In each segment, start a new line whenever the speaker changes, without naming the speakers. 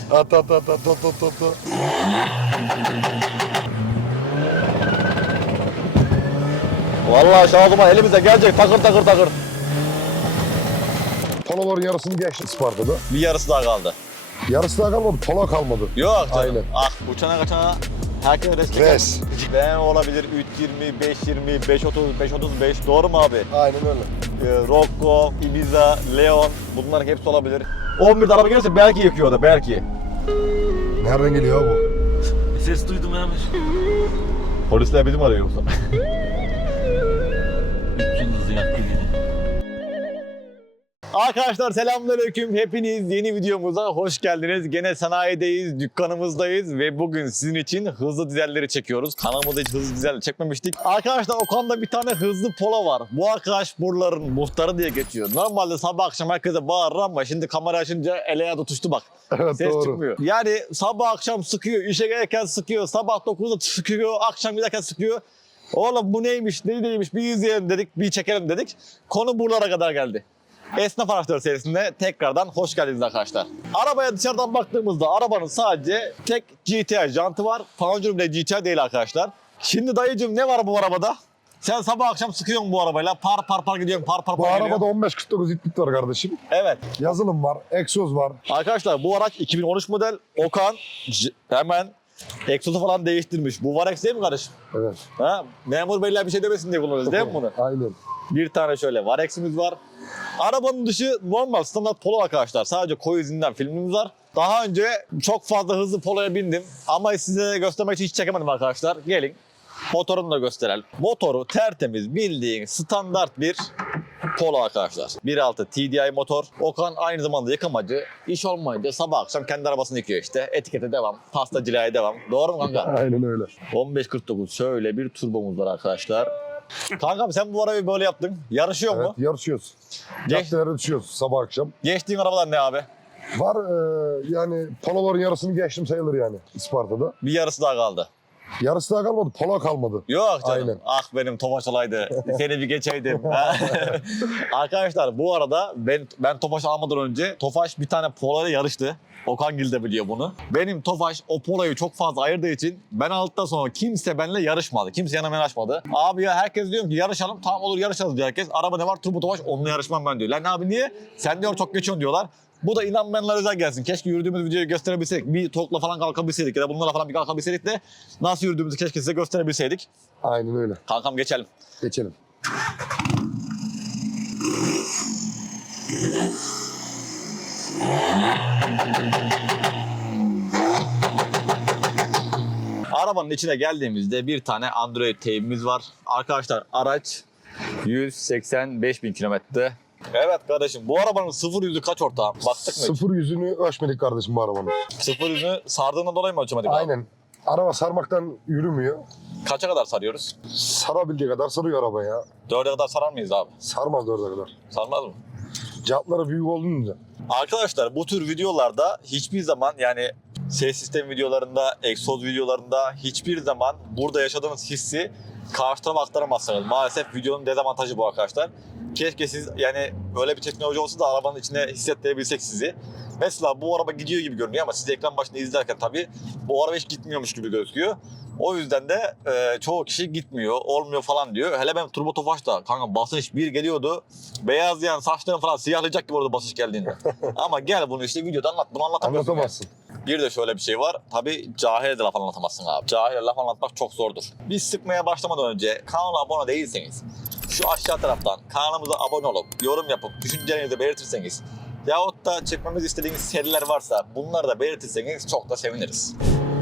At.
Vallahi şanzıman elimize gelecek takır takır.
Poloların yarısını geçti Isparta'da.
Bir yarısı daha kaldı.
Yarısı daha kalmadı, polo kalmadı.
Yok canım.
Aynen.
Ah uçana kaçana herkes res çeker.
Res.
Ben olabilir 3.20, 5.20, 5.30, 5.35 doğru mu abi?
Aynen öyle.
Rocco, Ibiza, Leon bunların hepsi olabilir. 11'de araba gelirse belki yıkıyor da belki.
Nereden geliyor bu?
Ses duydum hemen.
Polisler bizim arıyor yoksa.
300 hızı yaktı yine.
Arkadaşlar selamünaleyküm. Hepiniz yeni videomuza hoş geldiniz. Gene sanayideyiz, dükkanımızdayız ve bugün sizin için hızlı dizelleri çekiyoruz. Kanalımızda hiç hızlı dizel çekmemiştik. Arkadaşlar Okan'da bir tane hızlı polo var. Bu arkadaş buraların muhtarı diye geçiyor. Normalde sabah akşam herkese bağırır ama şimdi kamera açınca ele tutuştu bak.
Evet,
Ses
doğru.
çıkmıyor. Yani sabah akşam sıkıyor, işe gelirken sıkıyor, sabah 9'da sıkıyor, akşam giderken sıkıyor. Oğlum bu neymiş, neymiş bir izleyelim dedik, bir çekelim dedik. Konu buralara kadar geldi. Esnaf Araçları serisinde tekrardan hoş geldiniz arkadaşlar. Arabaya dışarıdan baktığımızda arabanın sadece tek GTI jantı var. Panjur bile GTI değil arkadaşlar. Şimdi dayıcım ne var bu arabada? Sen sabah akşam sıkıyorsun bu arabayla. Par gidiyorsun, par
Bu
geliyorsun.
arabada 1549 itlik var kardeşim.
Evet.
Yazılım var, egzoz var.
Arkadaşlar bu araç 2013 model. Okan hemen egzozu falan değiştirmiş. Bu Varex değil mi kardeşim?
Evet.
Ha? Memur beyler bir şey demesin diye kullanıyoruz değil mi bunu?
Aynen.
Bir tane şöyle Varex'imiz var. Arabanın dışı normal standart polo arkadaşlar. Sadece koyu izinden filmimiz var. Daha önce çok fazla hızlı poloya bindim. Ama size göstermek için hiç çekemedim arkadaşlar. Gelin motorunu da gösterelim. Motoru tertemiz bildiğin standart bir polo arkadaşlar. 1.6 TDI motor. Okan aynı zamanda yıkamacı. İş olmayınca sabah akşam kendi arabasını yıkıyor işte. Etikete devam. Pasta cilaya devam. Doğru mu kanka?
Aynen öyle.
1549 şöyle bir turbomuz var arkadaşlar. Kankam sen bu arabayı böyle yaptın. Yarışıyor
Evet,
mu?
yarışıyoruz.
Geç-
Caddelere düşüyoruz sabah akşam.
Geçtiğin arabalar ne abi?
Var yani poloların yarısını geçtim sayılır yani Isparta'da.
Bir yarısı daha kaldı.
Yarısı daha kalmadı, polo kalmadı.
Yok canım.
Aynen.
Ah benim Tofaş olaydı. Seni bir geçeydim. Arkadaşlar bu arada ben Tofaş almadan önce Tofaş bir tane poloyla yarıştı. Okan Gil de biliyor bunu. Benim Tofaş o poloyu çok fazla ayırdığı için ben aldıktan sonra kimse benimle yarışmadı. Kimse yanıma yanaşmadı. Abi ya herkes diyor ki yarışalım. Tamam olur yarışalım diyor herkes. Araba ne var? Turbo Tofaş onunla yarışmam ben diyor. Lan abi niye? Sen diyor çok geçiyorsun diyorlar. Bu da inanmayanlar özel gelsin. Keşke yürüdüğümüz videoyu gösterebilseydik. Bir tokla falan kalkabilseydik ya da bunlarla falan bir kalkabilseydik de nasıl yürüdüğümüzü keşke size gösterebilseydik.
Aynen öyle.
Kankam geçelim.
Geçelim.
Arabanın içine geldiğimizde bir tane Android teybimiz var. Arkadaşlar araç 185.000 kilometre. Evet kardeşim bu arabanın 0-100'ü kaç ortağım? Baktık mı?
Sıfır yüzünü ölçmedik kardeşim bu arabanın.
0-100'ü sardığından dolayı mı ölçemedik abi?
Aynen. Araba sarmaktan yürümüyor.
Kaça kadar sarıyoruz?
Sarabildiği kadar sarıyor araba ya.
4'e kadar sarar mıyız abi?
Sarmaz 4'e kadar.
Sarmaz mı?
Jantları büyük olduğunca.
Arkadaşlar bu tür videolarda hiçbir zaman yani ses sistem videolarında, egzoz videolarında hiçbir zaman burada yaşadığınız hissi karşı tarafa aktaramazsınız. Maalesef videonun dezavantajı bu arkadaşlar. Keşke siz yani öyle bir teknoloji olsa da arabanın içine hissettirebilsek sizi. Mesela bu araba gidiyor gibi görünüyor ama siz ekran başında izlerken tabii bu araba hiç gitmiyormuş gibi gözüküyor. O yüzden de çoğu kişi gitmiyor, olmuyor falan diyor. Hele ben Turbo Tofaş'ta kanka basınç bir geliyordu. Beyazlayan saçlarım falan siyahlayacak gibi orada basınç geldiğinde. Ama gel bunu işte videoda anlat. Bunu anlatamıyorsun.
Anlatamazsın.
Yani. Bir de şöyle bir şey var. Tabii cahile de laf anlatamazsın abi. Cahile laf anlatmak çok zordur. Biz sıkmaya başlamadan önce kanala abone değilseniz şu aşağı taraftan kanalımıza abone olup yorum yapıp düşüncelerinizi belirtirseniz yahut da çekmemizi istediğiniz seriler varsa bunları da belirtirseniz çok da seviniriz.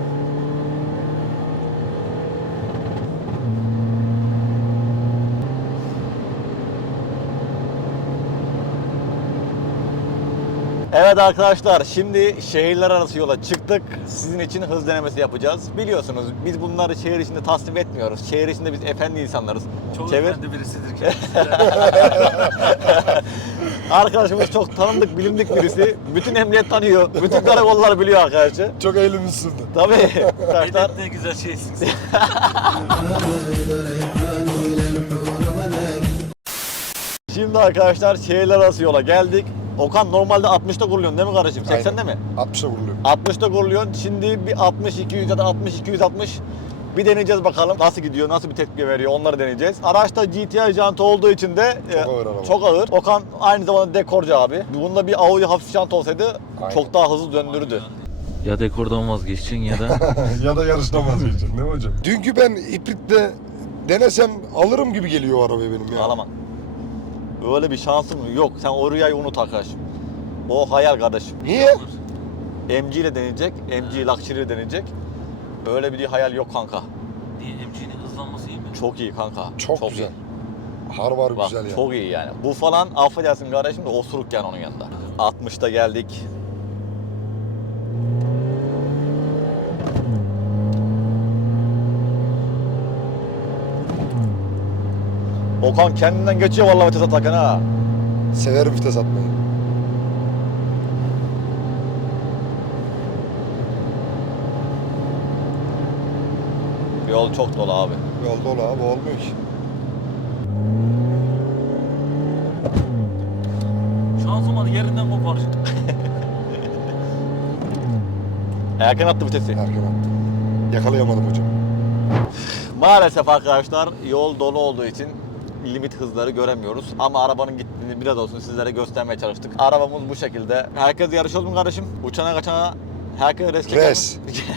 Evet arkadaşlar şimdi şehirler arası yola çıktık. Sizin için hız denemesi yapacağız. Biliyorsunuz biz bunları şehir içinde tasnif etmiyoruz. Şehir içinde biz efendi insanlarız.
Çok efendi birisidir kendisi.
Arkadaşımız çok tanındık, bilindik birisi. Bütün emniyet tanıyor. Bütün karakollar biliyor arkadaşı.
Çok eğlenmişsin.
Tabii. Arkadaşlar.
Ne güzel şeysin sen.
Şimdi arkadaşlar şehirler arası yola geldik. Okan normalde 60'ta kuruluyorsun değil mi kardeşim? 80'de mi?
60'a vuruluyor.
60'ta kuruluyorsun. Şimdi bir 60-200 ya da 60-260 bir deneyeceğiz bakalım. Nasıl gidiyor, nasıl bir tepki veriyor onları deneyeceğiz. Araçta GTI jantı olduğu için de
Çok ağır araba.
çok ağır. Okan aynı zamanda dekorcu abi. Bunda bir Audi hafif jant olsaydı
Aynen.
çok daha hızlı döndürürdü.
Ya dekordan vazgeçeceksin ya da
Ya da yarıştan vazgeçeceksin değil mi hocam? Dünkü ben hibritle denesem alırım gibi geliyor o arabayı benim ya.
Ağlama. Öyle bir şansım yok. Sen o rüyayı unut arkadaşım. O hayal kardeşim.
Niye?
MG ile deneyecek, MG Luxury ile deneyecek. Öyle bir hayal yok kanka.
niye MG'nin hızlanması iyi mi?
Çok iyi kanka.
Çok güzel.
iyi.
Harbar
Bak,
güzel ya.
çok iyi yani. Bu falan affedersin kardeşim de osuruk yani onun yanında. 60'ta geldik. Okan kendinden geçiyor vallahi vites atarken ha.
Severim vites atmayı.
Yol çok dolu abi.
Yol dolu abi olmuyor ki.
Şanzımanı yerinden kopar.
Erken attı vitesi.
Erken attım. Yakalayamadım hocam.
Maalesef arkadaşlar yol dolu olduğu için limit hızları göremiyoruz. Ama arabanın gittiğini biraz olsun sizlere göstermeye çalıştık. Arabamız bu şekilde. Herkes yarışıyor mu kardeşim? Uçana kaçana herkes res çeker mi?
Res.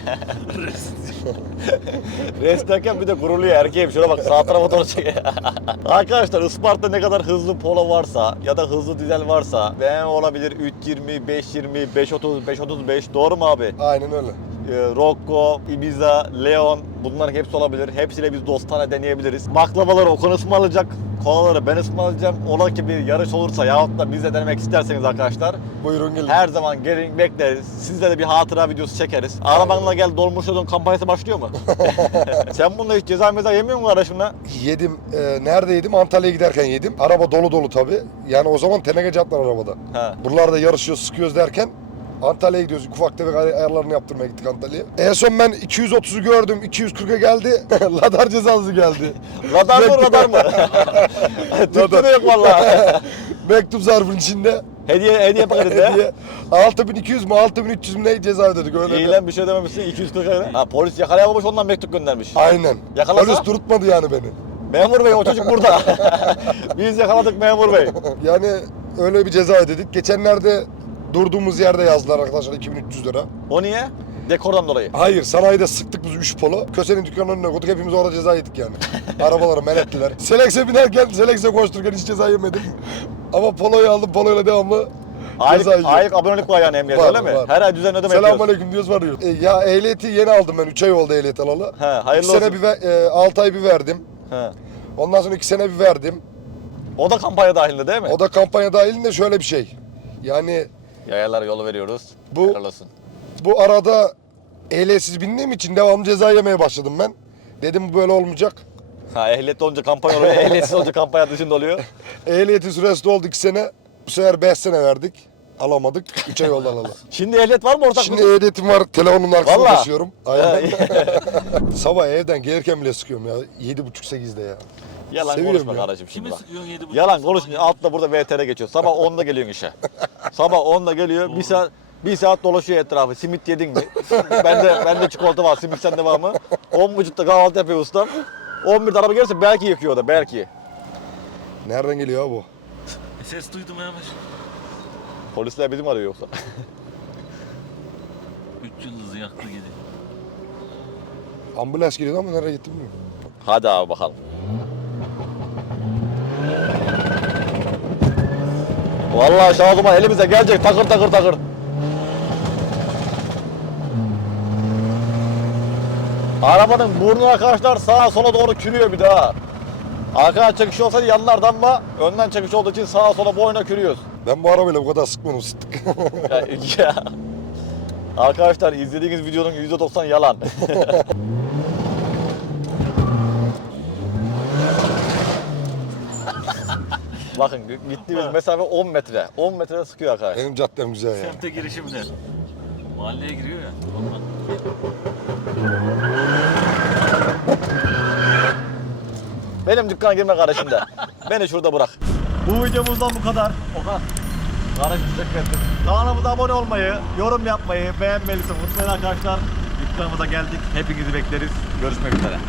Res derken bir de gururluyor erkeğim. Şuna bak sağ tarafa doğru çek. Arkadaşlar Isparta ne kadar hızlı Polo varsa ya da hızlı dizel varsa BMW olabilir 320, 520, 530, 535 doğru mu abi?
Aynen öyle.
Rocco, Ibiza, Leon bunların hepsi olabilir. Hepsiyle biz dostane deneyebiliriz. Baklavaları Okan ısmarlayacak. Kolaları ben ısmarlayacağım. Ola ki bir yarış olursa yahut da biz de denemek isterseniz arkadaşlar
Buyurun gelin.
her zaman gelin bekleriz. Sizle de bir hatıra videosu çekeriz. Arabanla gel dolmuş odun kampanyası başlıyor mu? Sen bunda hiç ceza meza yemiyor musun kardeşimle?
Yedim. Nerede yedim? Antalya'ya giderken yedim. Araba dolu dolu tabii. Yani o zaman teneke jantlar arabada.
He.
Buralarda yarışıyoruz, sıkıyoruz derken Antalya'ya gidiyoruz. Ufak tefek ayarlarını yaptırmaya gittik Antalya'ya. En son ben 230'u gördüm. 240'a geldi. Ladar cezası geldi.
Radar mı radar mı? Türkçe de yok valla.
Mektup zarfının içinde.
Hediye paketinde.
Hediye. 6200 mu 6300 mü ne ceza ödedik öyle.
İyi lan bir şey dememişsin 240 lira. Ha polis yakalayamamış ondan mektup göndermiş.
Aynen.
Yakalasa?
Polis durutmadı yani beni.
Memur bey o çocuk burada. Biz yakaladık memur bey.
Yani öyle bir ceza ödedik. Geçenlerde durduğumuz yerde yazdılar arkadaşlar 2300 lira.
O niye? Dekordan dolayı.
Hayır sanayide sıktık biz 3 polo. Köse'nin dükkanının önüne koyduk hepimiz orada ceza yedik yani. Arabaları men ettiler. Selex'e binerken Selex'e koştururken hiç ceza yemedim. Ama poloyu aldım poloyla devamlı ceza yiyorum.
Aylık abonelik var yani emniyete
Var,
öyle mi?
var.
Her ay düzenli ödeme yapıyoruz.
Selamünaleyküm diyoruz varıyor. Ya ehliyeti yeni aldım ben 3 ay oldu ehliyet alalı.
He, hayırlı
2 sene
olsun.
6 ay bir verdim.
He.
Ondan sonra 2 sene bir verdim.
O da kampanya dahilinde değil mi?
O da kampanya dahilinde şöyle bir şey. Yani
Yayalara yolu veriyoruz.
Bu-
Helal olsun.
bu arada ehliyetsiz bindiğim için devamlı ceza yemeye başladım ben. Dedim bu böyle olmayacak.
Ha ehliyetli olunca kampanya oluyor, ehliyetsiz olunca kampanya dışında oluyor.
Ehliyetin süresi doldu 2 sene. Bu sefer 5 sene verdik. Alamadık. 3 ay oldu alalı.
Şimdi ehliyet var mı ortak?
Şimdi ehliyetim var. Telefonumun arkasına
Vallahi.
taşıyorum. Aynen. Sabah evden gelirken bile sıkıyorum ya. 7.30-8'de ya.
Yalan
Seviyorum
konuşma
ya.
kardeşim şimdi
Kimi
bak.
sıkıyorsun 7.5?
Yalan konuşma. Altta burada VTR geçiyor. Sabah 10'da geliyorsun işe. Sabah 10'da geliyor. Bir saat dolaşıyor etrafı. Simit yedin mi? Bende çikolata var. Simit sende var mı? 10.30'da kahvaltı yapıyor ustam. 11'de araba gelirse belki yıkıyor o da belki.
Nereden geliyor bu?
Ses duydum hemen.
Polisler bizim arıyor yoksa.
3 yıldızı yaktı gidi.
Ambulans geliyordu ama nereye gitti bilmiyorum.
Hadi abi bakalım. Vallahi şanzıman elimize gelecek takır takır takır. Arabanın burnu arkadaşlar sağa sola doğru kürüyor bir daha. Arkadan çekiş olsaydı yanlardan ama önden çekiş olduğu için sağa sola boyuna kürüyoruz.
Ben bu arabayla bu kadar sıkmadım sıktık.
Ya. Arkadaşlar izlediğiniz videonun %90 yalan. Bakın gittiğimiz mesafe 10 metre. 10 metrede sıkıyor arkadaşlar.
Benim caddem güzel ya.
Semte girişimde. Mahalleye giriyor ya. Ondan.
Benim dükkana girme kardeşim de. Beni şurada bırak. Bu videomuzdan bu kadar. Okan. Kardeş teşekkür ederim. Kanalımıza abone olmayı, yorum yapmayı, beğenmeyi unutmayın arkadaşlar. Dükkanımıza geldik. Hepinizi bekleriz. Görüşmek üzere.